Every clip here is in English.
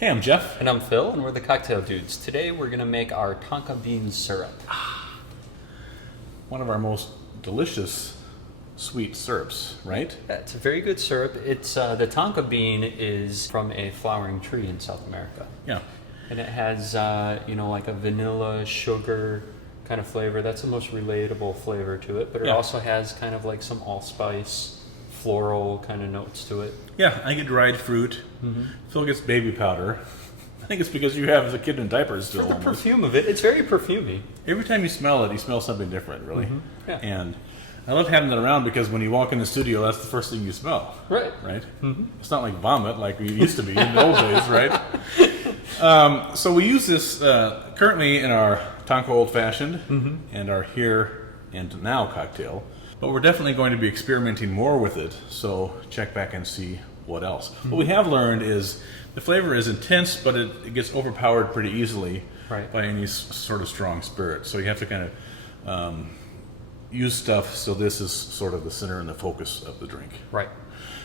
Hey, I'm Jeff. And I'm Phil, and we're the Cocktail Dudes. Today we're going to make our Tonka Bean Syrup. One of our most delicious sweet syrups, right? Yeah, it's a very good syrup. It's the Tonka bean is from a flowering tree in South America. Yeah. And it has, like a vanilla, sugar kind of flavor. That's the most relatable flavor to it. But it also has kind of like some allspice, floral kind of notes to it. Yeah, I get dried fruit. Mm-hmm. Phil gets baby powder. I think it's because you have the kid in diapers still. For the perfume of it, it's very perfumey. Every time you smell it, you smell something different, really. Mm-hmm. Yeah. And I love having it around because when you walk in the studio, that's the first thing you smell. Right. Right? Mm-hmm. It's not like vomit like we used to be in the old days, right? So we use this currently in our Tonka Old Fashioned and our Here and Now cocktail. But we're definitely going to be experimenting more with it, so check back and see what else. What we have learned is the flavor is intense, but it gets overpowered pretty easily by any sort of strong spirit. So you have to kind of use stuff so this is sort of the center and the focus of the drink. Right.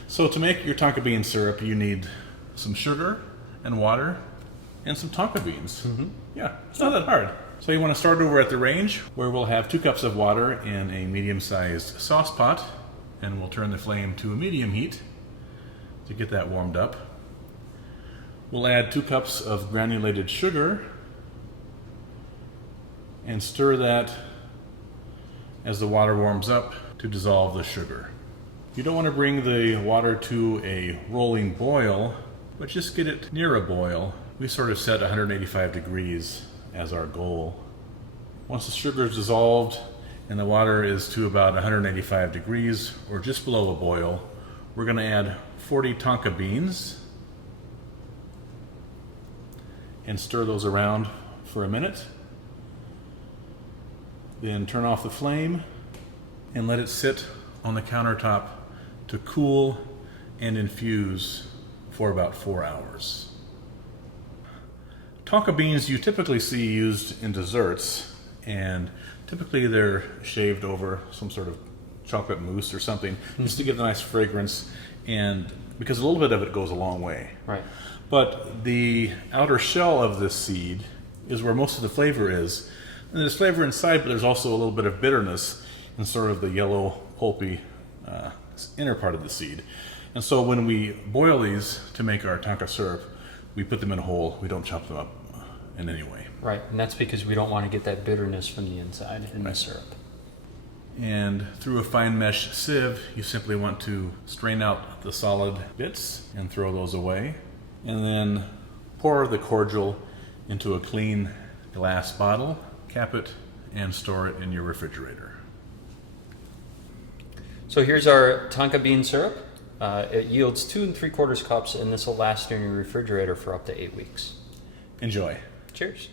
So to make your Tonka bean syrup, you need some sugar and water and some Tonka beans. Mm-hmm. Yeah, it's not that hard. So you want to start over at the range, where we'll have 2 cups of water in a medium-sized sauce pot, and we'll turn the flame to a medium heat to get that warmed up. We'll add 2 cups of granulated sugar and stir that as the water warms up to dissolve the sugar. You don't want to bring the water to a rolling boil, but just get it near a boil. We sort of set 185 degrees as our goal. Once the sugar is dissolved and the water is to about 185 degrees or just below a boil, we're going to add 40 Tonka beans and stir those around for a minute. Then turn off the flame and let it sit on the countertop to cool and infuse for about 4 hours. Tonka beans you typically see used in desserts, and typically they're shaved over some sort of chocolate mousse or something just to give a nice fragrance, and because a little bit of it goes a long way. Right. But the outer shell of this seed is where most of the flavor is. And there's flavor inside, but there's also a little bit of bitterness in sort of the yellow, pulpy inner part of the seed. And so when we boil these to make our Tonka syrup, we put them in a hole. We don't chop them up in any way. Right, and that's because we don't want to get that bitterness from the inside in the syrup. And through a fine mesh sieve, you simply want to strain out the solid bits and throw those away. And then pour the cordial into a clean glass bottle, cap it, and store it in your refrigerator. So here's our Tonka bean syrup. It yields 2 3/4 cups, and this will last in your refrigerator for up to 8 weeks. Enjoy. Cheers.